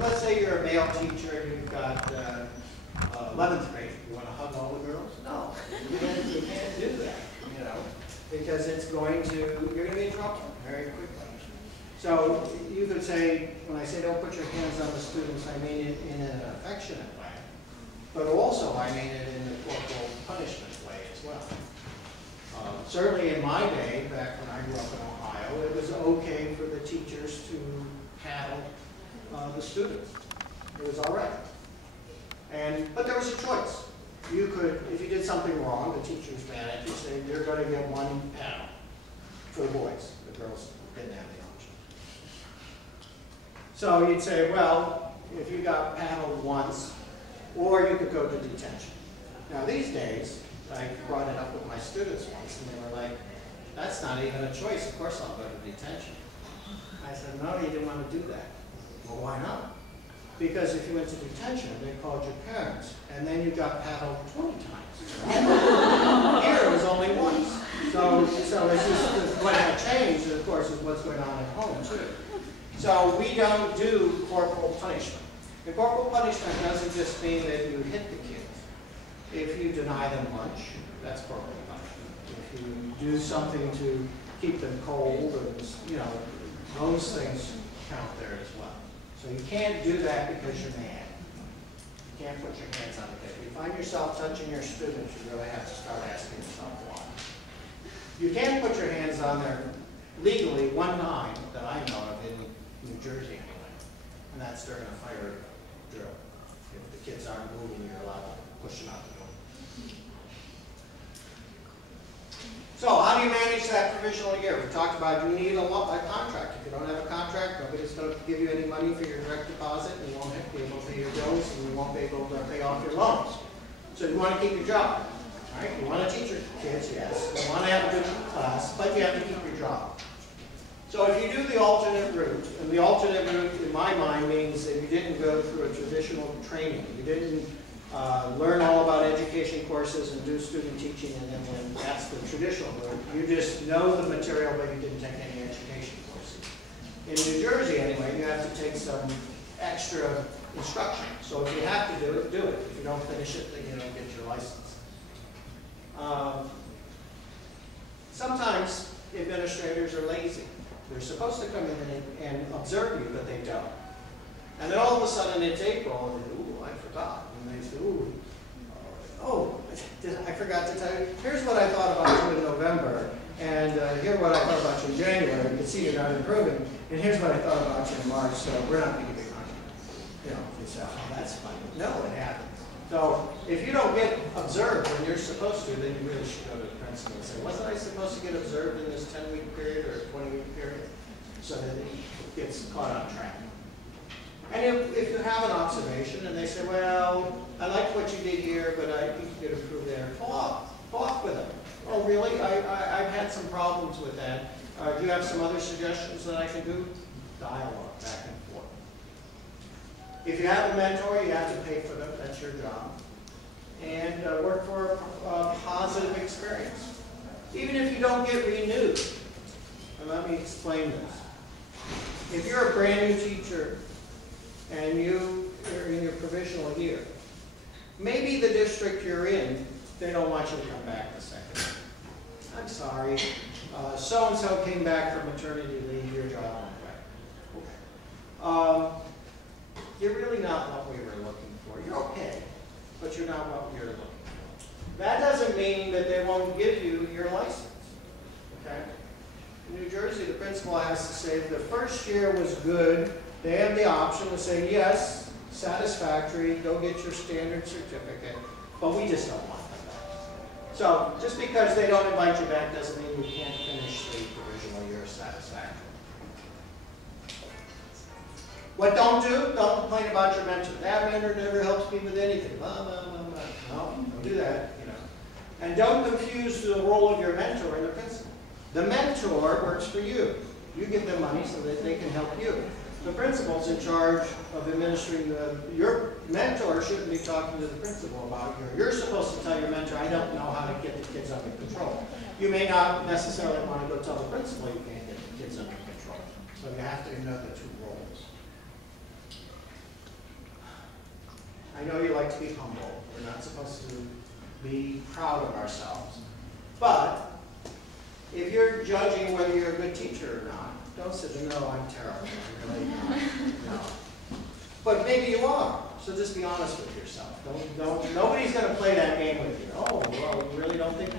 let's say you're a male teacher and you've got 11th grade. You want to hug all the girls? No, you can't do that, you know, because it's going to, you're going to be in trouble very quickly. So you could say, when I say don't put your hands on the students, I mean it in an affectionate way, but also I mean it in the corporal punishment way as well. Certainly in my day, back when I grew up in Ohio, it was okay for the teachers to paddle the students. It was all right. But there was a choice. You could, if you did something wrong, the teacher was mad at you, say you're going to get one paddle for the boys. The girls didn't have the option. So you'd say, well, if you got paddled once, or you could go to detention. Now these days, I brought it up with my students once, and they were like, that's not even a choice. Of course I'll go to detention. I said, no, you didn't want to do that. Well, why not? Because if you went to detention, they called your parents, and then you got paddled 20 times. Here it was only once. So it's just what had changed, of course, is what's going on at home, too. So we don't do corporal punishment. And corporal punishment doesn't just mean that you hit the kids. If you deny them lunch, that's corporal punishment. If you do something to keep them cold, and, you know, those things count there as well. So you can't do that because you're mad. You can't put your hands on the kid. If you find yourself touching your students, you really have to start asking yourself why. You can put your hands on there legally one time that I know of in New Jersey anyway, and that's during a fire drill. If the kids aren't moving, you're allowed to push them out the door. So how do you manage that provisional year? We talked about you need a contract. If you don't have a contract, nobody's going to give you any money for your direct deposit, and you won't be able to pay your bills, and you won't be able to pay off your loans. So you want to keep your job. All right? You want to teach your kids, yes. You want to have a good class, but you have to keep your job. So if you do the alternate route, and the alternate route in my mind means that you didn't go through a traditional training. You didn't learn all about education courses and do student teaching, and then when that's the traditional route. You just know the material, but you didn't take any education courses. In New Jersey, anyway, you have to take some extra instruction. So if you have to do it, do it. If you don't finish it, then you don't get your license. Sometimes administrators are lazy. They're supposed to come in and observe you, but they don't. And then all of a sudden it's April, and ooh, I forgot. And they say, ooh, oh, I forgot to tell you. Here's what I thought about you in November, and here's what I thought about you in January. You can see you're not improving. And here's what I thought about you in March, so we're not going to give you money. You know, you say, oh, that's funny. No, it happens. So if you don't get observed when you're supposed to, then you really should go to the principal and say, wasn't I supposed to get observed in this 10-week period or 20-week period? So that it gets caught on track. And if you have an observation and they say, well, I like what you did here, but I think you could improve there, talk with them. Oh, really? I've had some problems with that. Do you have some other suggestions that I can do? Dialogue back and forth. If you have a mentor, you have to pay for them. That's your job. And work for a positive experience. Even if you don't get renewed. And let me explain this. If you're a brand new teacher and you are in your provisional year, maybe the district you're in, they don't want you to come back the second year. I'm sorry, so-and-so came back from maternity leave, your job went away. Okay. You're really not what we were looking for. You're okay, but you're not what we were looking for. That doesn't mean that they won't give you your license. Okay? In New Jersey, the principal has to say the first year was good. They have the option to say, yes, satisfactory, go get your standard certificate, but we just don't want them back. So just because they don't invite you back doesn't mean you can't finish the provisional year satisfactory. What don't do? Don't complain about your mentor. That mentor never helps me with anything. Blah, blah, blah, blah. No, don't do that. You know. And don't confuse the role of your mentor and the principal. The mentor works for you. You give them money so that they can help you. The principal's in charge of administering your mentor shouldn't be talking to the principal about you're supposed to tell your mentor, I don't know how to get the kids under control. You may not necessarily want to go tell the principal you can't get the kids under control. So you have to know the two roles. I know you like to be humble. We're not supposed to be proud of ourselves. But if you're judging whether you're a good teacher or not, don't say, no, I'm terrible. I'm really not. No. But maybe you are. So just be honest with yourself. Nobody's going to play that game with you. Oh, well, you really don't think